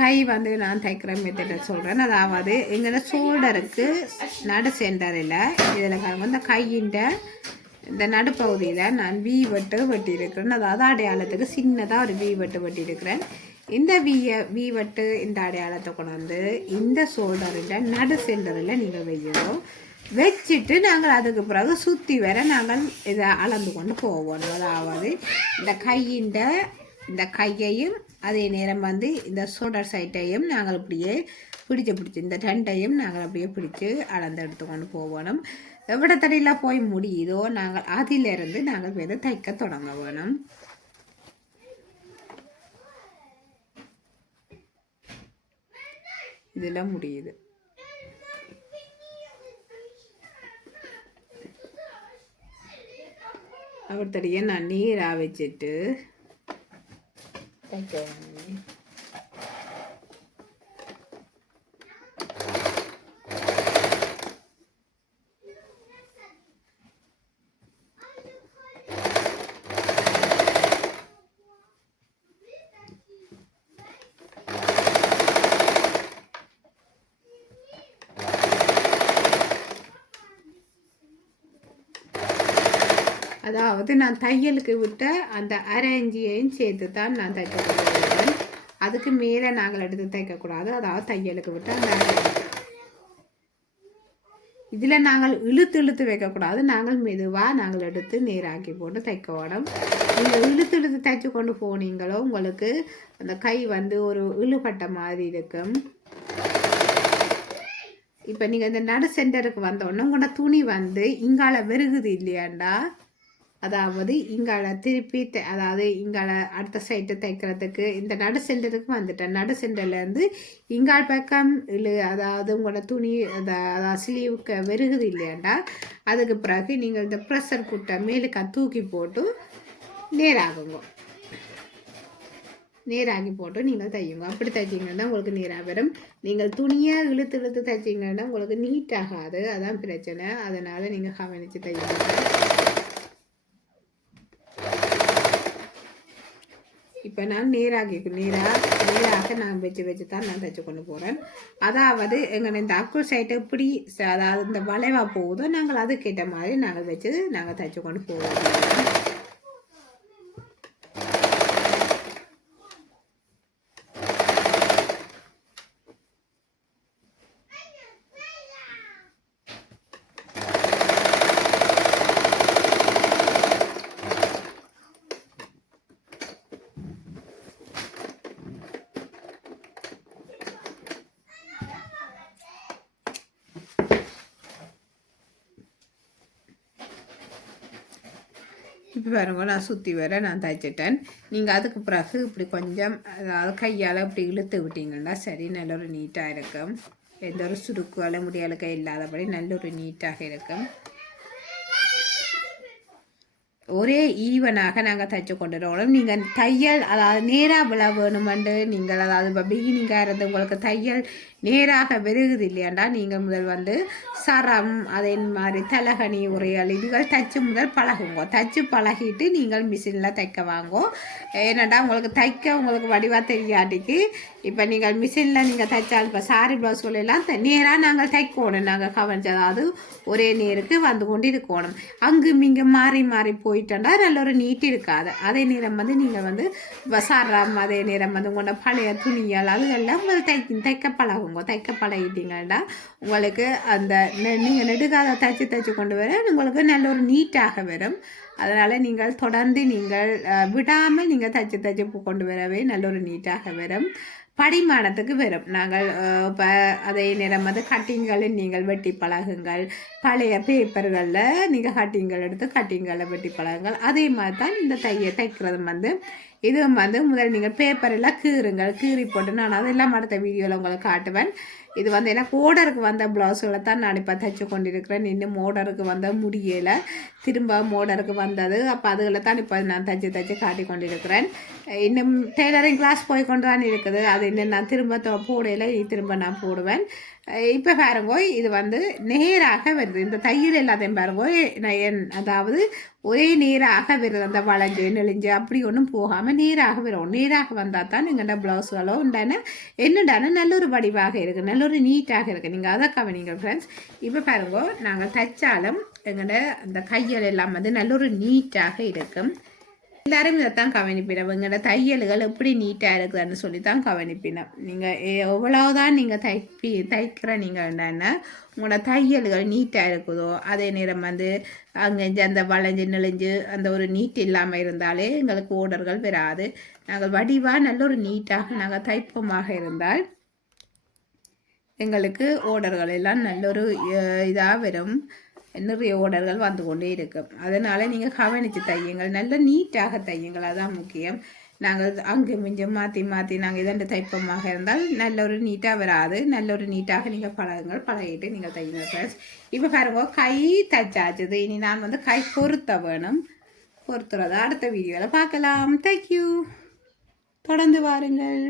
கை வந்து நான் தைக்கிற மெத்தட சொல்கிறேன் அதாவது எங்களோட ஷோல்டருக்கு நடு சென்டரில் இதில் வந்து இந்த இந்த நடுப்பகுதியில் நான் வி வெட்டு வெட்டியிருக்கிறேன். அதாவது அடையாளத்துக்கு சின்னதாக ஒரு வி வெட்டு வெட்டியிருக்கிறேன். இந்த வியை வி வெட்டு இந்த அடையாளத்தை கொண்டு வந்து இந்த ஷோல்டரில் நடு சென்டரில் நீங்கள் வைக்கணும் வச்சுட்டு நாங்கள் அதுக்கு பிறகு சுற்றி வர நாங்கள் இதை அளந்து கொண்டு போவோம். அதாவது இந்த கையின்ட இந்த கையையும் அதே நேரம் வந்து இந்த சோடர் சைட்டையும் நாங்கள் இப்படியே பிடிச்சு பிடிச்சி இந்த ரெண்டையும் நாங்கள் அப்படியே பிடிச்சு அளந்து எடுத்துக்கொண்டு போகணும். எவ்வளோ தடையில் போய் முடியுதோ நாங்கள் அதிலிருந்து நாங்கள் வந்து தைக்க தொடங்க வேணும். இதெல்லாம் முடியுது. அவர்த்தடியே நான் நீராக வச்சுட்டு தைக்க அதாவது நான் தையலுக்கு விட்ட அந்த அரை இஞ்சியையும் சேர்த்து தான் நான் தைக்க போகிறேன் அதுக்கு மேலே நாங்கள் எடுத்து தைக்கக்கூடாது. அதாவது தையலுக்கு விட்டு அந்த இதில் நாங்கள் இழுத்து இழுத்து வைக்கக்கூடாது. நாங்கள் மெதுவாக நாங்கள் எடுத்து நேராக்கி போட்டு தைக்க வேணும் நீங்கள் இழுத்து இழுத்து தைச்சு கொண்டு போனீங்களோ உங்களுக்கு அந்த கை வந்து ஒரு இழுபட்ட மாதிரி இருக்கும். இப்போ நீங்கள் இந்த நடு சென்டருக்கு வந்தோடனே உங்களோட துணி வந்து இங்கால வெறுகுது இல்லையாண்டா? அதாவது இங்கால திருப்பி தை- அதாவது இங்கால அடுத்த சைட்டு தைக்கிறதுக்கு இந்த நடு சென்டருக்கு வந்துட்டேன். நடு சென்டர்லேருந்து இங்கால் பக்கம் இல்லை அதாவது உங்களோட துணி அதாவது ஸ்லீவுக்கு வெறுகுது இல்லையாண்டா அதுக்கு பிறகு நீங்கள் இந்த ப்ரெஷர் குட்டை மேலுக்கா தூக்கி போட்டு நேராகுங்க. நேராகி போட்டு நீங்கள் தையுங்க. அப்படி தைச்சிங்கன்னா உங்களுக்கு நேராக வரும். நீங்கள் துணியை இழுத்து இழுத்து தைச்சிங்கன்னா உங்களுக்கு நீட் ஆகாது. அதான் பிரச்சனை. அதனால் நீங்கள் கவனித்து தையுங்க. இப்போ நான் நேராகி நேராக நேராக நான் வச்சு வச்சு தான் நான் தைச்சு கொண்டு போகிறேன் அதாவது எங்கள் இந்த அக்கு சைட்டை எப்படி ச- அதாவது இந்த வளைவாக போகுதோ நாங்கள் அதுக்கேற்ற மாதிரி நாங்கள் வச்சு நாங்கள் தைச்சு கொண்டு போவோம். இப்போ பாருங்க நான் சுற்றி வர நான் தைச்சிட்டேன். நீங்கள் அதுக்கு பிறகு இப்படி கொஞ்சம் அதாவது கையால் இப்படி இழுத்து விட்டீங்கன்னா சரி நல்ல ஒரு நீட்டாக இருக்கும். எந்த ஒரு சுருக்கு வலை கை இல்லாதபடி நல்ல ஒரு நீட்டாக இருக்கும். ஒரே ஈவனாக நாங்கள் தைச்சு கொண்டு நீங்கள் தையல் அதாவது நேராக விழ வேணுமென்று நீங்கள் அதாவது இப்போ பிகினிங்காக இருந்து உங்களுக்கு தையல் நேராக விருகுது இல்லையாண்டா நீங்கள் முதல் வந்து சரம் அதே மாதிரி தலகணி உரையல் இதுகள் தைச்சு முதல் பழகுங்க. தைச்சு பழகிட்டு நீங்கள் மிஷினில் தைக்க வாங்கோ. ஏன்னாண்டா உங்களுக்கு தைக்க உங்களுக்கு வடிவாக தெரியாட்டிக்கு இப்போ நீங்கள் மிஷினில் நீங்கள் தைச்சால் இப்போ சாரி ப்ளவுஸ் எல்லாம் நேராக நாங்கள் தைக்கணும். நாங்கள் கவனிச்சு அதாவது ஒரே நேருக்கு வந்து கொண்டு இருக்கணும் அங்கும் இங்கே மாறி மாறி போய் நல்ல ஒரு நீட் இருக்காது அதே நேரம் வந்து நீங்கள் வந்து இப்போ சரம் அதே நேரம் வந்து உங்களோட பழைய துணிகள் அதுகெல்லாம் முதல் தை தைக்க பழகுங்க. தைக்க பழகிட்டீங்கன்னா உங்களுக்கு அந்த நீங்கள் நெடுகாத தைச்சு தைச்சு கொண்டு வர உங்களுக்கு நல்ல ஒரு நீட்டாக வரும். அதனால் நீங்கள் தொடர்ந்து நீங்கள் விடாமல் நீங்கள் தைச்சி தைச்சி கொண்டு வரவே நல்ல ஒரு நீட்டாக வரும். படிமானத்துக்கு வரும். நாங்கள் இப்போ அதே நேரம் வந்து கட்டிங்களை நீங்கள் வெட்டி பழகுங்கள். பழைய பேப்பர்களில் நீங்கள் கட்டிங்கள் எடுத்து கட்டிங்களை வெட்டி பழகுங்கள். அதே மாதிரி தான் இந்த தைய தைக்கிறது வந்து இதுவும் வந்து முதல் நீங்கள் பேப்பரெல்லாம் கீறுங்கள். கீறி போட்டு நான் அதெல்லாம் அடுத்த வீடியோவில் உங்களுக்கு காட்டுவேன். இது வந்து எனக்கு ஓடருக்கு வந்த ப்ளவுஸுகளை தான் நான் இப்போ தைச்சு கொண்டிருக்கிறேன். இன்னும் ஓடருக்கு வந்த முடியலை. திரும்ப மோடருக்கு வந்தது. அப்போ அதுகளை தான் இப்போ நான் தைச்சு தைச்சு காட்டி கொண்டிருக்கிறேன். இன்னும் டெய்லரிங் கிளாஸ் போய் கொண்டு தான் இருக்குது. அது இன்னும் நான் திரும்ப போடையில் திரும்ப நான் போடுவேன். இப்போ பாருங்க இது வந்து நேராக வருது. இந்த தையல் எல்லாத்தையும் பாருங்க நான் என்- அதாவது ஒரே நேராக வருது அந்த வளைஞ்சு நெளிஞ்சு. அப்படி ஒன்றும் போகாமல் நேராக வரும். நேராக வந்தால் தான் எங்கள்கிட்ட ப்ளவுஸ்களோ உண்டான என்னடான நல்ல ஒரு வடிவாக இருக்குது நல்ல ஒரு நீட்டாக இருக்குது நீங்கள் அதை கவனிங்க ஃப்ரெண்ட்ஸ் இப்போ பாருங்க நாங்கள் தைச்சாலும் எங்கள்ட அந்த கையல் எல்லாம் வந்து நல்ல ஒரு நீட்டாக இருக்கும். எல்லாரும் இதைத்தான் கவனிப்பினோம் எங்களோட தையல்கள் எப்படி நீட்டாக இருக்குதுன்னு சொல்லி தான் கவனிப்பினோம் நீங்கள் எவ்வளோதான் நீங்கள் தைப்பி தைக்கிற நீங்கள் என்னென்ன உங்களோட தையல்கள் நீட்டாக இருக்குதோ அதே நேரம் வந்து அங்கே அந்த வளைஞ்சு நெளிஞ்சு அந்த ஒரு நீட் இல்லாமல் இருந்தாலே எங்களுக்கு ஓடர்கள் வராது. நாங்கள் வடிவாக நல்ல ஒரு நீட்டாக நாங்கள் தைப்பமாக இருந்தால் எங்களுக்கு ஓடர்கள் எல்லாம் நல்ல ஒரு இதாக வரும். நிறைய ஓடர்கள் வந்து கொண்டே இருக்கும் அதனால் நீங்கள் கவனித்து தையுங்கள். நல்ல நீட்டாக தையுங்கள். அதான் முக்கியம். நாங்கள் அங்கு மிஞ்சம் மாற்றி மாற்றி நாங்கள் இதண்டு தைப்பமாக இருந்தால் நல்ல ஒரு நீட்டாக வராது. நல்ல ஒரு நீட்டாக நீங்கள் பழகுங்கள். பழகிட்டு நீங்கள் தையுங்க ஃப்ரெண்ட்ஸ் இப்போ பாருங்க கை தச்சாச்சுது. இனி நான் வந்து கை பொருத்த வேணும். பொருத்துறதை அடுத்த வீடியோவில் பார்க்கலாம். தேங்க்யூ தொடர்ந்து வாருங்கள்.